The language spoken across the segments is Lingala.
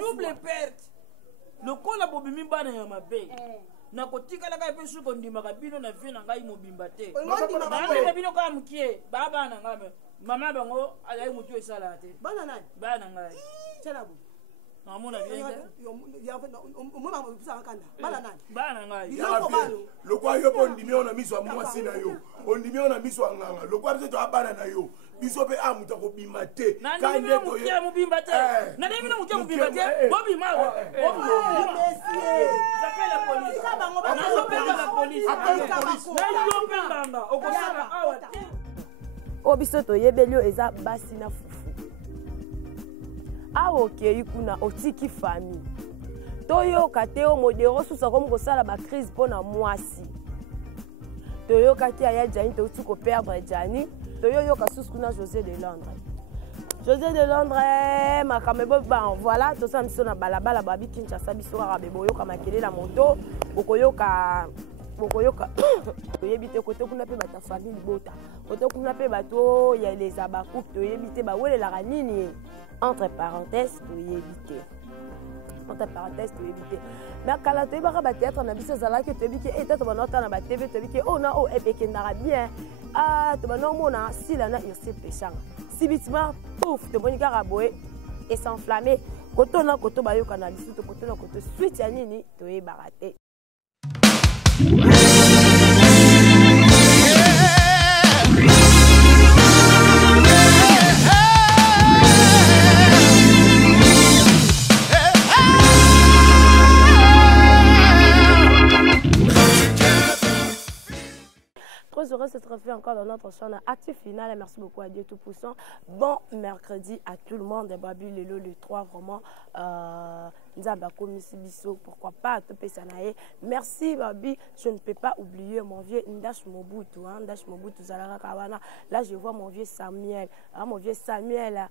double perte. Le col a bobimi bana ya mabe. Na kotika la ka pe su kondima ka bino na vie na ngai mobimba te. Na bino ka mukie baba na ngame. Mama bango ala mutu esala te. Bana nani? Bana ngai. Tshela bu. Na mona bien. Ya mona mpusa kanda. Bana nani? Bana ngai. Le kwa yo po ndimi ona miso mwasi na yo. Ondimi ona miso nganga. Le kwa to abana na yo. Biso pe amuta ko bimba te. Kande to yo mobimba te. Na nemi no mukie mobimba te. Bobi mawa. J'appelle la police. La police. O biso to yebelio eza basi na fufu. Awo ke ikuna otiki famille. Toyo kateo modero susa comme ko sala ba crise pona mwasi. Toyo kati aya Jani to tuko perdre Jani. Toyo yo kasus kuna José de Londres. José de Londres makamebo ba voilà to sa miso na balabala babi Kinshasa biso ka bebo yo ka makele la moto okoyoka toyebite kote kuna pe bata famille bota kote kuna pe bato ya les abakoup toyebite ba welela nini entre parenthèses toyebite mais kala to ba théâtre na biso zala ke toyebike tata banota na ba TV toyebike oh na oh epeke ndara bien to bana mona sila na irse pechanga subitement pouf to bonika raboé et s'enflammer koto na koto ba yo kana biso to koto na koto suite ya nini toyebaka te. Très heureux de se retrouver encore dans notre chaîne Actu Final. Merci beaucoup à Dieu Tout-Puissant. Bon mercredi à tout le monde. Babi Lelo le 3 vraiment. Pourquoi pas merci Babi, je ne peux pas oublier mon vieux Ndash Mobutu. Ndash Mobutu Zalara Kawana. Là je vois mon vieux Samuel. Mon vieux Samuel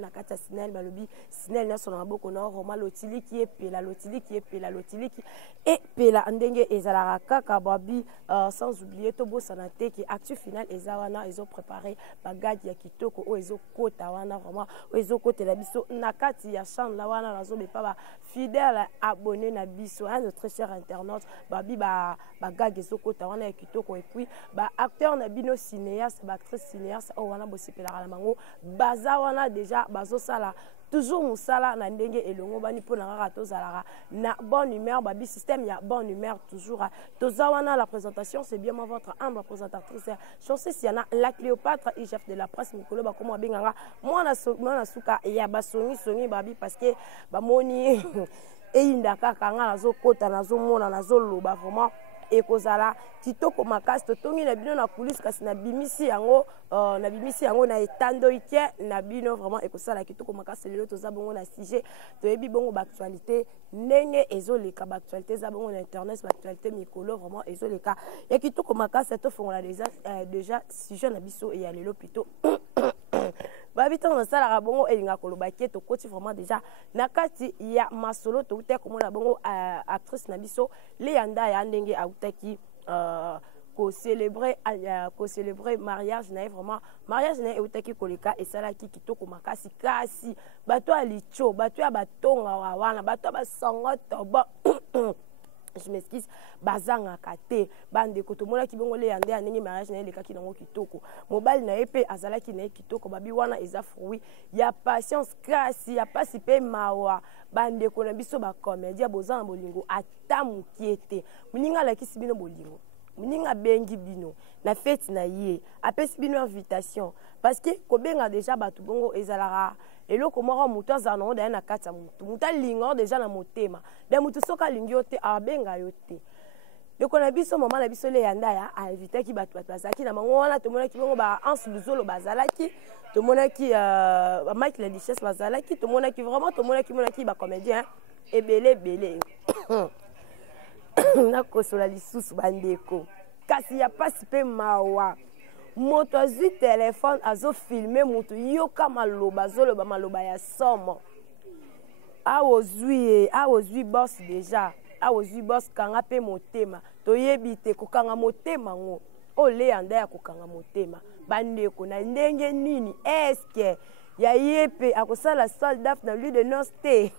Nakata Sinel Balobi. Sinel n'a son aboko non Roma Lotili qui est Pela Lotili qui est Pela Lotili qui est Pela Ndenge et Zalara Kaka Babi. Sans oublier Tobo Sanate qui Actu Final et Zawana ils ont préparé bagage ya kitoko o ils ont côte wana vraiment ils ont côté la biso Nakati ya chan la wana pas fidèle abonné na biso notre cher internaute babi bagage sokota wana kitoko et puis acteur na bino cinéaste actrice cinéaste o wana bosipela la mango baza wana déjà bazo sala toujours musala na ndenge elongo bani pona ngaka tozalara na bonne humeur babi système ya bonne humeur toujours toza wana la présentation c'est bien moi votre humble présentatrice chanceux siana la Cléopâtre et chef de la presse Mikolo ba komo benganga mwana suka ya basongi babi parce que moni eyinda kaka nga nazo kota nazo mona nazo loba vraiment ekozala kitoko makasi totongi na bino na coulisse kasi na bimisi yango na etando ike na bino vraiment ekosala kitoko makasi lelo toza bongo na sujet toyebi bongo actualité ndenge ezoleka actualité za bongo na internet actualité mikolo vraiment ezoleka ya kitoko makasi to fongola déjà sujet na biso et ya lelo plutôt babita on sala ka bongo elinga koloba ke to koti vraiment déjà nakati ya masolo to uta komona bongo actrice na biso Leanda ya ndenge autaki ko célébrer mariage na vraiment mariage na eutaki koleka esala ki kitoko makasi kasi bato alicho bato ya batonga wana bato ba sangoto ba je m'excuse bazanga kate bande koto mona ki bongo Leanda ya ndenge mariage na eleka ki nango kitoko mobali na epe azalaki na kitoko babi wana eza fruit ya patience kasi ya pasi pe mawa bande ko na biso ba comédie bozana bolingo ata mukiete muninga la kisi bino bolingo muninga bengi bino na fête na ye apesi bino invitation parce que kobenga déjà batu bongo ezalara eloko moko mutu azana oda na kati ya mutu alinga déjà na motema de mutu soka lingi yote abenga yote leko na biso mama na biso Leanda ya invité ki batu bazaki na mango wana tomona ki bongo ba Anse Luzolo bazalaki tomona ki Mike la Duchesse bazalaki tomona ki vraiment tomona ki ba comédien ebele na kosola lisusu bandeko kasi ya pasi pe mawa moto azwi téléphone azo filmer moto yoka maloba zoloba maloba ya somo awozwi boss déjà awozwi boss kanga pe motema toyebi te kokanga motema ngo o Leanda ya kokanga motema bandeko na ndenge nini eske ya yepe akosala soldat na lui de nos te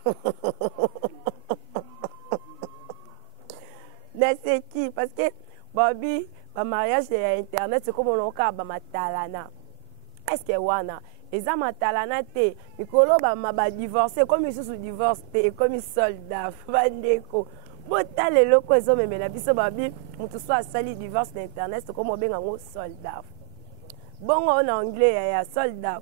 mais c'est qui parce que babi ba mariage ya internet c'est comme on ka ba matalana est-ce que wana eza matalana te mikolo ba divorcer comme sous divorce te comme soldat bandeko botala eloko ezomemela biso babi mutu so asali divorce na internet c'est comme obenga ngo soldat bongo en anglais ya soldat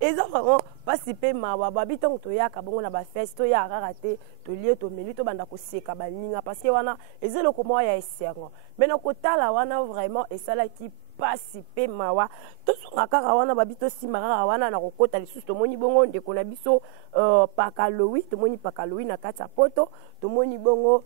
eza vraiment pasi pe mawa babi tongo toyaka bongo na ba feste toya kaka te tolie tomeli tobanda koseka baninga parce que wana eza eloko moko ya esengo mais na kotala wana vraiment esalaki pasi pe mawa tosonga kaka wana babi tosima kaka wana na kokota lisusu tomoni bongo ndeko na biso pakalowi tomoni pakalowi na kati ya poto tomoni bongo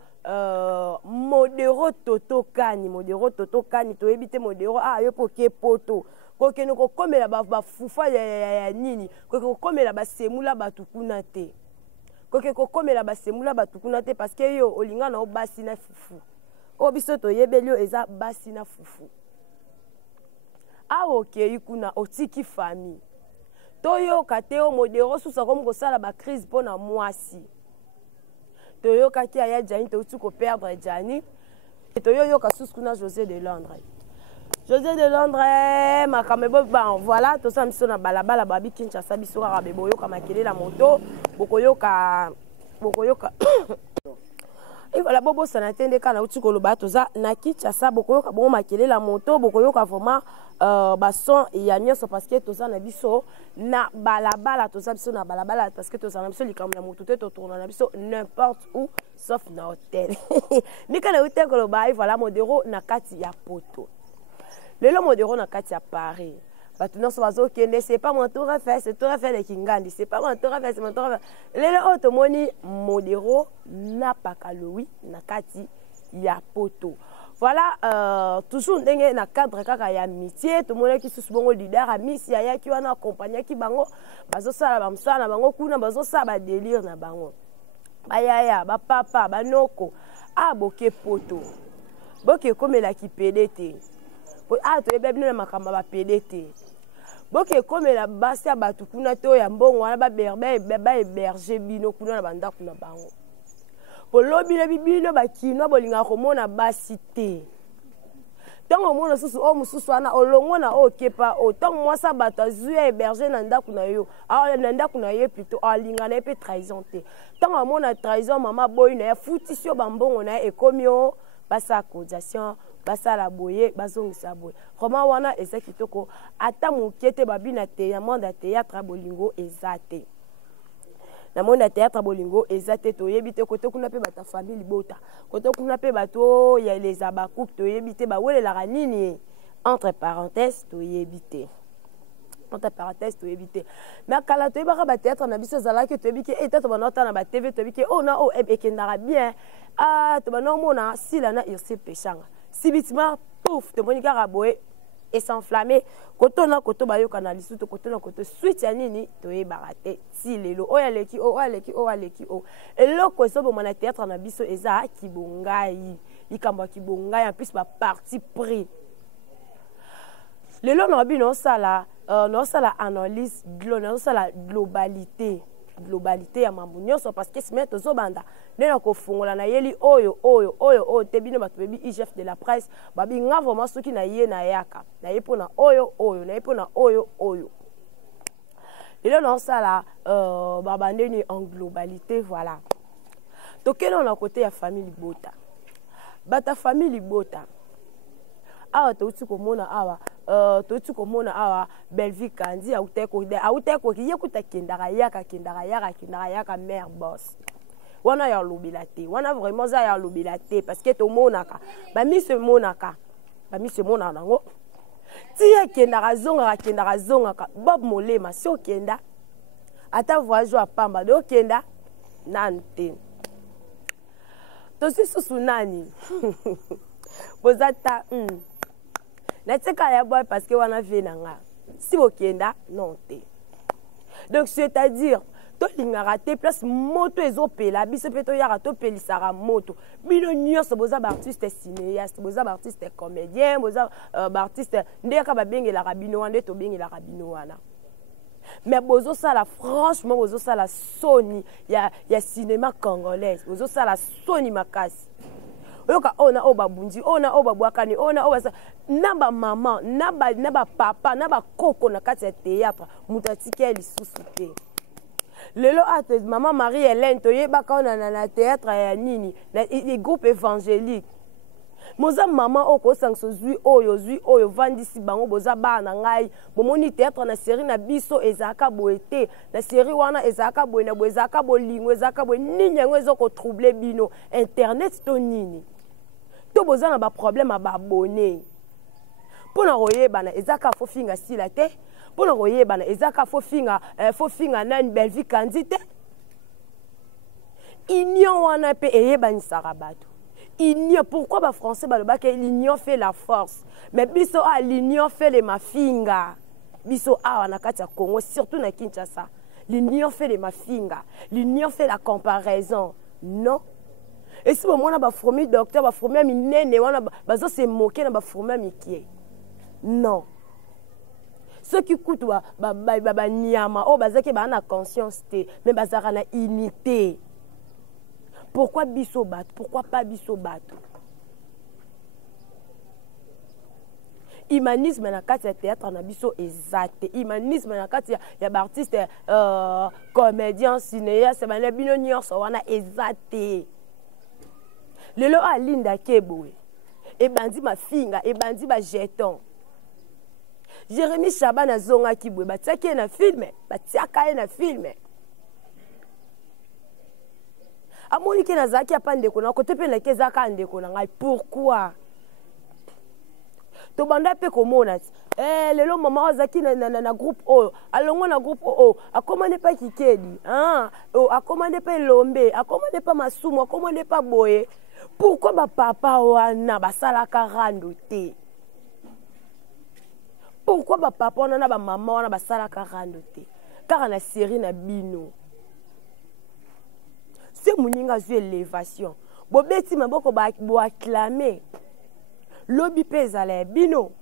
modero toto kani toyebi te modero yo poke poto kokene kokomela bafufa ya nini koke kokomela basemula batukuna te koke kokomela basemula batukuna te parce que yo olinga na obasi na fufu o biso toyebeli yo eza basi na fufu awo okei kuna otiki famille toyoka te o modero susa komi kosala bacrise mpo na mwasi toyokaki aya jani touti koperdre jani toyoyoka susu kuna José de Londres makambo bon voilà tosala biso na balabala babi Kinshasa biso kaka boyoka makelela moto bokoyoka et voilà bobo sana tende kana uti koloba toza na Kinshasa bokoyoka bongo makelela moto bokoyoka vraiment bason ya nyonso parce que toza na biso na balabala toza biso na balabala parce que toza na biso likambo ya moto te totourna na biso n'importe où sauf na hôtel nikana uti koloba et voilà modero na kati ya poto lelo modero na kati ya Paris bato nyonso bazokende c'est pas mon tour à faire c'est tour à faire de Kingandi c'est pas mon tour à faire c'est mon tour à faire lelo tomoni modero na pakalowi na kati ya poto voilà toujours ndenge na cadre kaka ya amitié tomoni ki susu bongo leader amisi ya ki wana accompagner ki bango bazosala ba msana bango kuna bazosala ba délire na bango bayaya ba papa banoko aboke poto boke komela ki pedete toyeba bino na makambo ba pedete boke komela basi ya bato kuna to ya mbongo wana bahéberge bino kuna na bandako na bango polobile bibino bakino bolinga komona basi te ntango omona susu o mosusu wana olongo na okepa o ntango mwasa bato azwi ya héberge na ndako na yo na ndako na ye plutôt alinga na ye mpe trahison te ntango amona trahison mama boyi na ye futisi yo bambongo na ye ekomi o basala cotisation basala boye bazongisa boye vraiment wana eza kitoko ata moke te babina te ya monde ya théâtre bolingo eza te na monde ya théâtre bolingo eza te toyebi te kote kuna mpe bato famille libota kote kuna mpe bato ya les abacook toyebi te bawelelaka nini entre parenthèses toyebi te entre parenthèses toyebi te mais kala toyebaka bathéâtre na biso ezalaki toyebi ke ete tobana otala na batv toyebi ke o na o ekendaka bien tobana omona sila na irse pechanga subitement pouf tomoni kaka boye esenflamme koto na koto bayoka na lisusu koto na koto suite ya nini toyebaka te ti lelo oyo aleki o eloko ezoboma na théâtre na biso eza kibongai likambo ya kibongai en plus baparti pris lelo na bino osala analyse nosala globalité ya mambo nyonso parce que simet tozobanda ndena kofungola na yeli oyo te bino bato bebi IGF de la presse babi nga vraiment soki na ye na yaka na ye mpona oyo na ye mpona oyo lelo naosala babandeni en globalité voilà tokende na kote ya famille libota bata famille libota awa touti komona awa Belvique Kandi autekoki ye kuta kendaka yaka mère boss wana ya lobela te wana vraiment za ya lobela te parce que tomonaka bamise monaka nango ti ye kendaka zongaka Bob Molema si okenda ata voyage wa pamba de okenda nanu te tosi susu nani bozata natika ya boy parce que wana vie nanga si okenda non te donc c'est-à-dire tolingaka te place moto ezopela biso mpe toyaka topelisaka moto bino nyonso boza baartiste cinéaste boza baartiste comédien boza baartiste ndeka babengelaka bino wana nde tobengelaka bino wana mais bozosala franchement bozosala soni ya cinéma congolaise bozosala soni makasi oyoka ona o babundi ona o babwakani ona o na ba mama na ba papa na ba koko na kati ya théâtre mutatike lisusu te lelo ate maman Marie Hélène toyebaka ona na théâtre ya nini na groupe évangélique moza maman oko sangso zui oyo vandisi bango boza bana ngai bomoni théâtre na série na biso ezaka boete na série wana ezaka boye na ezaka bolingo ezaka boye nini yango ezoko troubler bino internet to nini to boza na ba problème ba abonné pona koyebana ezaka fofinga sila te pona koyebana ezaka fofinga nani Belvi Kandite union wana pe eyebanisaka bato union pourquoi ba français balobaka l'union fait la force mais biso l'union fait les mafinga biso awa na kati ya Congo surtout na Kinshasa l'union fait les mafinga l'union fait la comparaison non. Et si on a ba fourmi docteur ba fourmi minene wana bazo se moquer na ba fourmi mikie non ceux qui coûtent ba nyama o bazaki ba na conscience te mais bazaka na unité pourquoi biso bat pourquoi pas biso bat humanisme na kati ya théâtre na biso ezate humanisme na kati ya ba artiste comédien cinéaste bana bino nyonso wana ezate lelo alinda keboe ebandi mafinga ebandi ba jeton Jérémy Chabana zonga kibwe batiaki na filme batiaka na filme amoni ke nazaki apandeko na kote pe na kezaka ndeko na ngai pourquoi to banda pe komona lelo mama azaki na groupe o alongo na groupe o akomande pa kikedi akomande pa lombe akomande pa masumu akomande pa boye pourquoi ba papa wana basalaka rando te pourquoi ba papa wana na ba mama wana basalaka rando te car na série na bino c'est moninga zu élévation bobeti maboko bo acclamer lobi pezala bino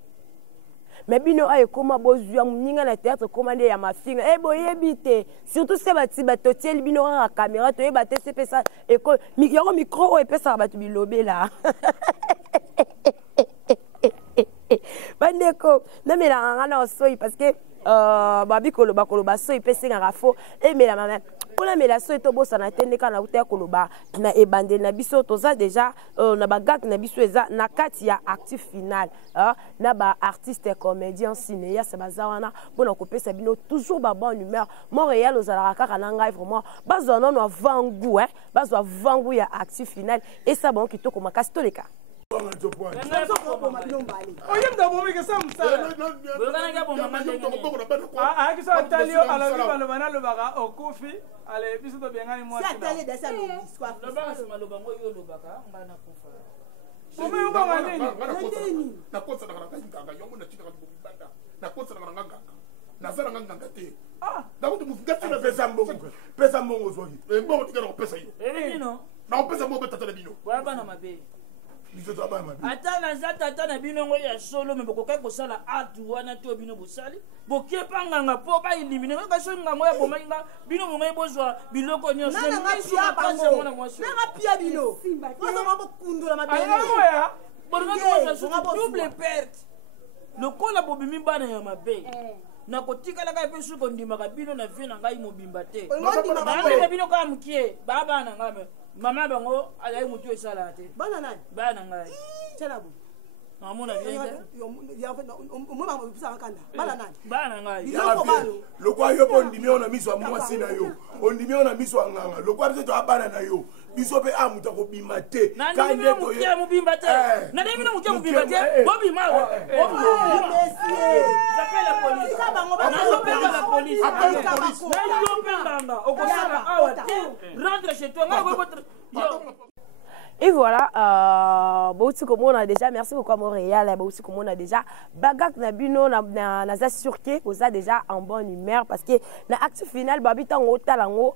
mais bino ay koma bozwa moninga na théâtre commandé ya mafinga boyebite surtout se bati batotiel bino na caméra to yeba te se pesa école yoko micro o epesa batu bilobela bandeko na mela ngana osoi parce que babi koloba so ipesinga rafo mela mama pona mela so to bosa na tendeka na uta koloba na ebande na biso toza déjà na bagak na biso eza na kati ya actif final na ba artiste comédien cinéaste bazawana pona kopesa bino toujours ba bonne humeur Montréal ozala kaka na ngai vraiment bazwa no vangu bazwa vangu ya actif final et ça bon kitoko makasi toleka ata naza tata na bino ngo ya solo me bokokai kosala art wana to bino bosali bokepa nganga po baelimine kaka so ngango ya bomainga bino mongai bozwa biloko nyonso double perte lokola bobimi bana ya mabe na kotikalaka pe suko ndimaka bino na vie na ngai mobimba te bana bino kaka mokie baba na ngai mama bango alayi mutu esala te bana nani bana ngai chalabu namona bien ya fait umama mpisa kanda bana nani bana ngai lokwa yo po ndimi ona miso mwasi na yo ondimi ona miso nganga lokwa biso to abana na yo biso pe amuta ko bima te kande to ye mubimba te na ndimi na mutu mubimba te bobi mawa j'appelle la police j'appelle la police na yo pembanga okosala awa te rentre chez toi ngako Et voilà, beaucoup comme on a déjà, merci beaucoup à Montréal, beaucoup comme on a déjà, bagak nabino na za surké, vous a déjà en bonne humeur parce que na acte final babita ngo talango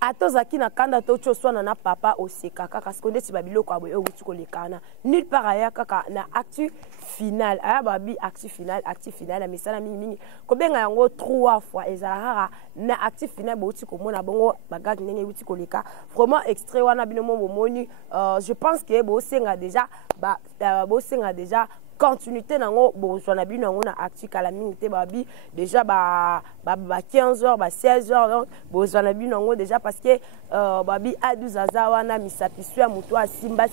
atozaki na kanda to choswana na papa oseka kaka skonde ti babilo kwa boye wuti kolekana nulle part aya kaka na acte final aya babi acte final na misala mingi ko benga yango 3 fois ezalaka na acte final bo wuti komona bongo bagak ndenge wuti koleka vraiment extrait wana bino mo moni je pense que bo senga déjà continuité nango bozwana bino nango na actu kala mingi te babi déjà ba 15h ba 16h donc bozwana bino nango déjà parce que babi adu zaza wana misapisu ya muto simba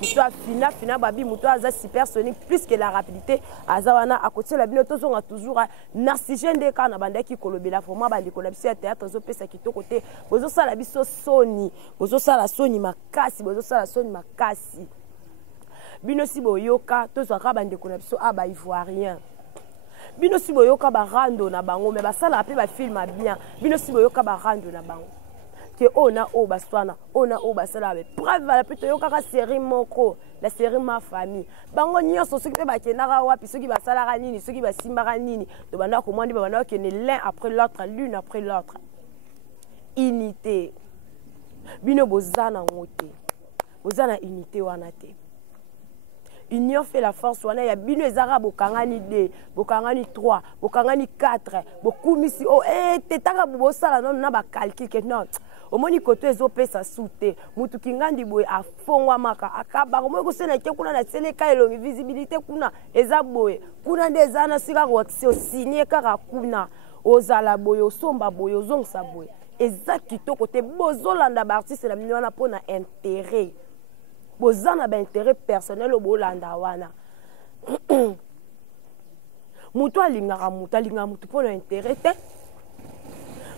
muto fina babi muto aza supersonique plus que la rapidité aza wana à côté la bino tozonga toujours narcissien de kana bandaki kolobela vraiment bandi ko la biso ya théâtre zo pesa kitoko te bozo sala biso soni bozo sala soni makasi bino si boyoka tozwaka bandeko na biso aba ivoirien bino si boyoka barando na bango mais basala pe ba film bien bino si boyoka barando na bango ke ona o baswana ona o basala be preuve la pe toyoka ka série moko la série Ma Famille bango nyonso soki pe bakendaka wapi soki basalaka nini soki basimbaka nini to banda komandi banda kene l'un après l'autre l'une après l'autre unité bino bozana ngote bozana unité wana te. Union fait la force. Il y a bino ezara bokangani 2, bokangani 3, bokangani 4, beaucoup misi oh tetaka bosala non na ba calcul que non. Omoni koto ezopesa sute. Mutu kingandi boye afongwa maka akaba komo ko sena ke kuna na seleka elongi visibilité kuna eza boye. Kuna ndezana sika ko action signé kaka kuna ozala boye osomba boye ozongsa boye. Eza kitoko te bozolanda ba artiste na mino na pona intérêt. Bozana ba intérêt personnel au bolanda wana mutu alinga mutu pour intérêt te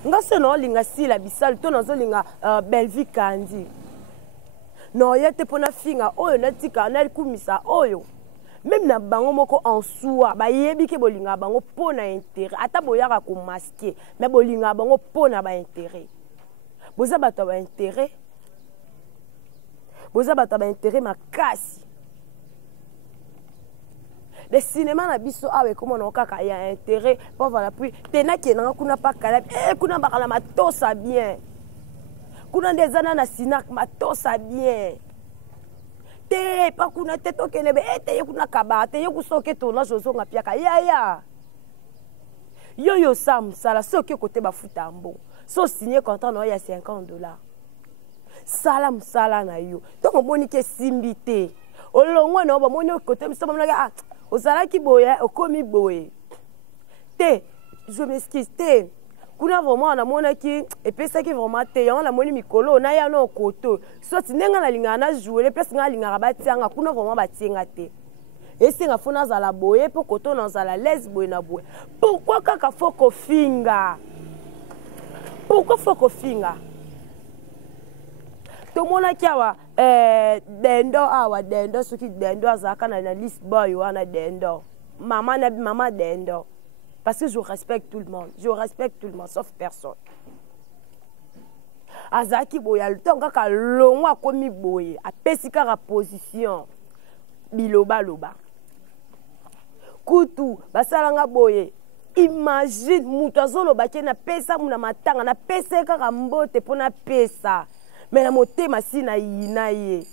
nga seno linga si la bisal to nazo linga Belvi Kandi no yete pona finga oyo natika na kumisa oyo même na bango moko en soi ba yebi ke bolinga bango pona intérêt ata boyaka ko masquer mais bolinga bango pona ba intérêt boza bato ba intérêt boza bata ba intérêt makasi le cinéma na biso awe comment on kaka ya intérêt pour voilà puis tena kenanga kuna pa kala kuna bakala matosa bien kuna ndezana na sinak matosa bien te pa kuna te to kenebe te kuna kabate yo kusoke to na jozonga piaka ya yo sam sala soki côté ba futambo so signé contrat no ya $50 salam sala na yo donc omoni ke simbité olongwa na omoni côté misa mona ozala ki boye okomi boye te je m'excuse te kuna vraiment na mona ki epesa ki vraiment te ya na moni mikolo na ya no koto so tinenga na linga na jouer place nga linga batianga kuna vraiment batienga te esenga fona zala boye po koto na zala les boye na boye pourquoi kaka foko finga to mona kiawa dendo soki dendo azaka na list boy wana dendo mama dendo parce que je respecte tout le monde sauf personne azaki boya le temps kaka longwa komi boye apesi kaka position biloba kutu basalanga boye imagine mutu azoloba ke na pesa muna matanga na pesa kaka mbote pona pesa mais la motema si na yina ye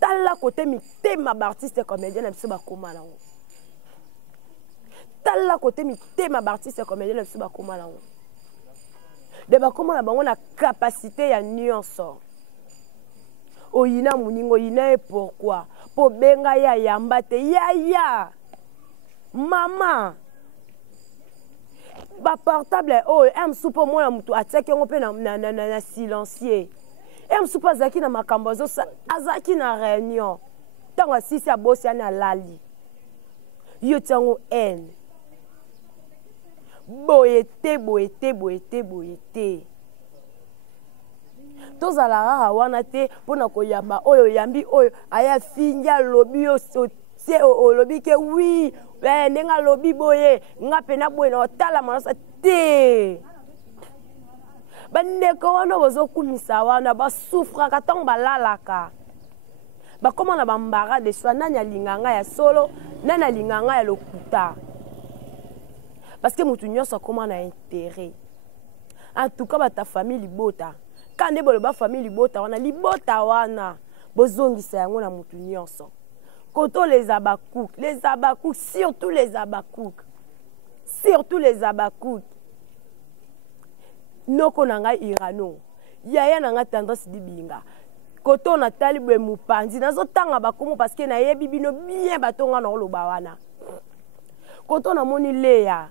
tala côté mitema ba artiste comédien na biso ba koma nango tala côté mitema ba artiste comédien na biso ba koma nango de ba koma na bango na capacité ya nuance oyina muningo yina e pourquoi po benga ya yamba te ya mama ba portable oh em supo mona mutu ateke ngo pe na silencier em supo azaki na makambo azaki na réunion tango asisi abosi ana lali yo tango en boye te tozala rara wana te pona koyamba oyo yambi oyo aya finja lobi yo se olobi ke oui nenga lobi boye nga pena boye na otala manasa te bandeko wana bozokumisa wana basufraka ntango balalaka bakoma na bambara de soi nani alinganga ya solo nani alinganga ya lokuta parce que mutu nyonso akoma na intérêt en tout cas bata famille libota kande boloba famille libota wana bozongisa yango na mutu nyonso koto les abakouk surtout les abakouk noko nanga irano yaya nanga tendance dibinga koto na talibwe mupanzi nazo tanga bakomo parce que na yebi bino bien batonga na loba wana koto na moni leya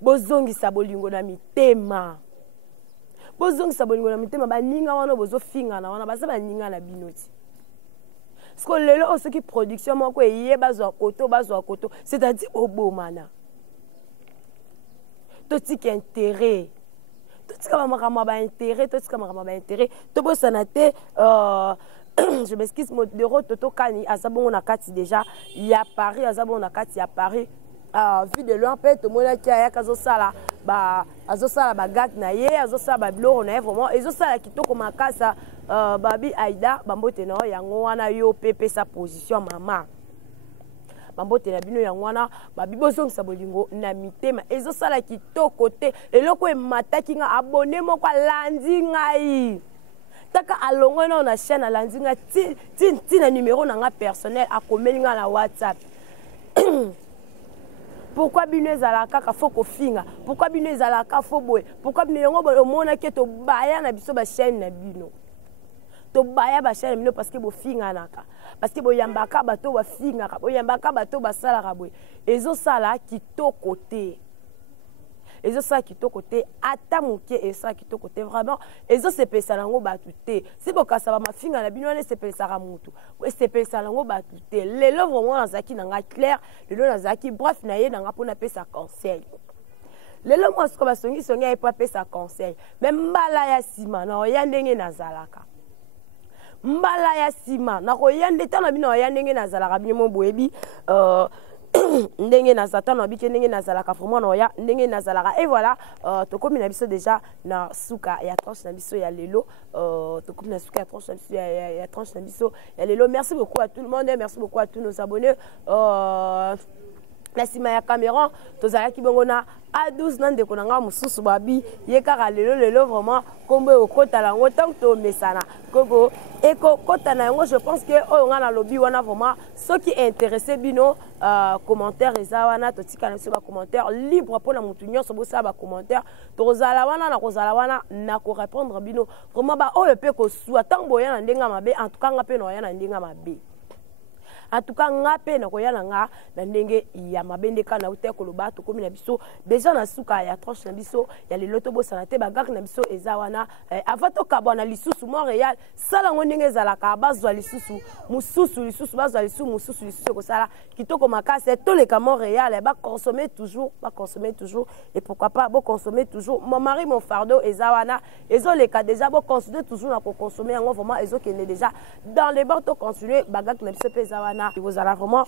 bozongisa bolingo na mitema baninga wana bozofinga na wana baza baninga na binoti sko lelo osoki production moko eye bazwa koto c'est-à-dire obomana totika intérêt totika makambo ba intérêt to bosana te je m'excuse modéro toto kani azabongo na kati déjà ya Paris azabongo na kati ya Paris vu de loin peut tomona ki aya kazosala azosala bagat na ye azosala babiloko na ye vraiment ezosala kitoko makasa babi Aïda bambote na yango wana yo pepe sa position mama bambote na bino yango wana babi bozongisa bolingo na mitema ezosala kitoko te eloko emataki nga abonné moko alandi ngai taka alongo na chaîne alandi nga tina numéro na nga personnel akomeli nga na WhatsApp. Pourquoi bino ezalaka ka foko finga? Pourquoi bino ezalaka fo boy? Pourquoi bino yango bomona ke to baya na biso ba chaîne na bino? To baya ba chaîne bino parce que bo finga naka. Parce que bo yambaka bato ba finga ka. Bo yambaka bato ba sala ka boy. Ezo sala kitoko te. Ezo sala kitoko te ata moke esa kitoko te vraiment ezo sepesa nango batu te. Si bo kasaba ma finga na bino ne sepesa ka mutu. We sepesa nango batu te. Lelo vraiment nazaki nanga clair, lelo nazaki bref na ye nanga pona pesa conseil. Lelo moi sko ba songi ya pa pesa conseil. Même mbala ya sima na ya ndenge nazalaka. Mbala ya sima na ko ya ndeta na bino ya ndenge nazalaka bino boyebi ndenge nazata na bike ndenge nazalaka vraiment na ya ndenge nazalaka et voilà tokomi na biso déjà na suka ya tranche na biso ya lelo tokomi na suka ya tranche na biso ya tranche na biso ya lelo. Merci beaucoup à tout le monde, merci beaucoup à tous nos abonnés. La sima ya Cameroun tozalaki bongo na A12 nande konanga mususu babi yekaka lelo vraiment kombo okota lango tant to mesana koko eko kota na yango. Je pense que o ngana lobby wana vraiment ceux qui intéressé bino commentaire eza wana totika na biso ba commentaire libre pour na mutu nyonso bosa ba commentaire tozala wana na ko répondre bino vraiment ba o pe ko sua tant boya na ndenga mabe en tout cas ngape no ya na ndenga mabe. En tout cas ngape na koyana nga na ndenge ya mabende kana ute koloba to komi na biso déjà na suka ya tranche na biso ya le loto bo sanate bagak na biso ezawana avant to kabona lisusu Montréal sala ndenge ezalaka bazwa lisusu mususu bazwa lisusu ko sala kitoko makase to le ka Montréal ba consommer toujours et pourquoi pas bo consommer toujours mon mari mon fardeau ezawana ezo le ka déjà bo consommer toujours na ko consommer yango vraiment ezo kende déjà dans les bords to continuer bagak na biso ezawana. Vous allez vraiment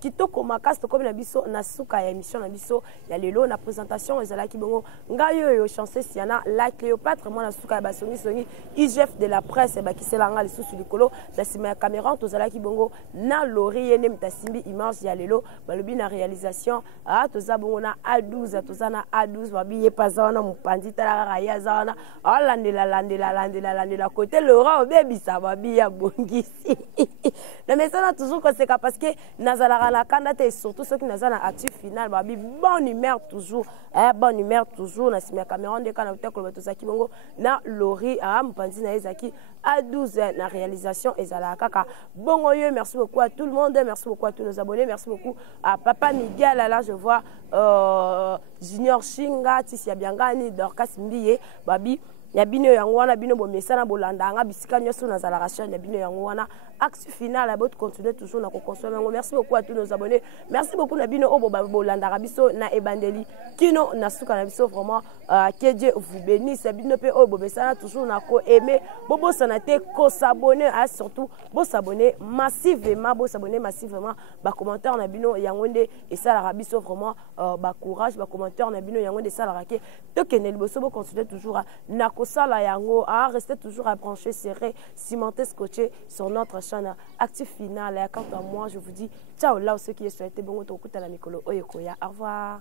kitoko makasi comme na biso na suka ya émission na biso ya lelo na présentation ezala ki bongo ngayo yo chancer siana la Cléopâtre moi na suka ya basongi IGF de la presse ba kisela nga lisusu likolo na sima ya caméra tozala ki bongo na lori yene mtasimbi image ya lelo balobi na réalisation toza bongo na A12 toza na A12 babiye pazana mupandi tala ya zana landela côté Laurent obebisa babiya bongisi na mesana toujours c'est parce que nazala la candidate et surtout ceux qui nazala actif final babi bonne humeur toujours na sima Cameroun de kana uta ko tozaki bongo na lori mpanzi na ezaki A12 na réalisation ezala kaka bongo yo. Merci beaucoup à tout le monde, merci beaucoup à tous nos abonnés, merci beaucoup à Papa Miguel là je vois Junior Shinga Tisia Biangani Dorcas Mbiye babi ya bino yango wana bino bo mesana bolanda nga bisika nyoso na zalation ya bino yango wana axe final à votre continuer toujours na ko consommer. Merci beaucoup à tous nos abonnés, merci beaucoup na bino obo bolanda biso na ebandeli kino na suka na biso vraiment que Dieu vous bénisse bino pe obo mesana toujours na ko aimer bobo sanate ko s'abonner surtout bo s'abonner massivement ba commentaire na bino yango nde et ça la biso vraiment ba courage ba commentaire na bino yango nde ça la ke to kenel boso bo continuer toujours na ko ça la yango, restez toujours à brancher, serré, cimenter, scotché sur notre chaîne Actif Final. Et quant à moi, je vous dis ciao là, ceux qui souhaitent bon, au revoir.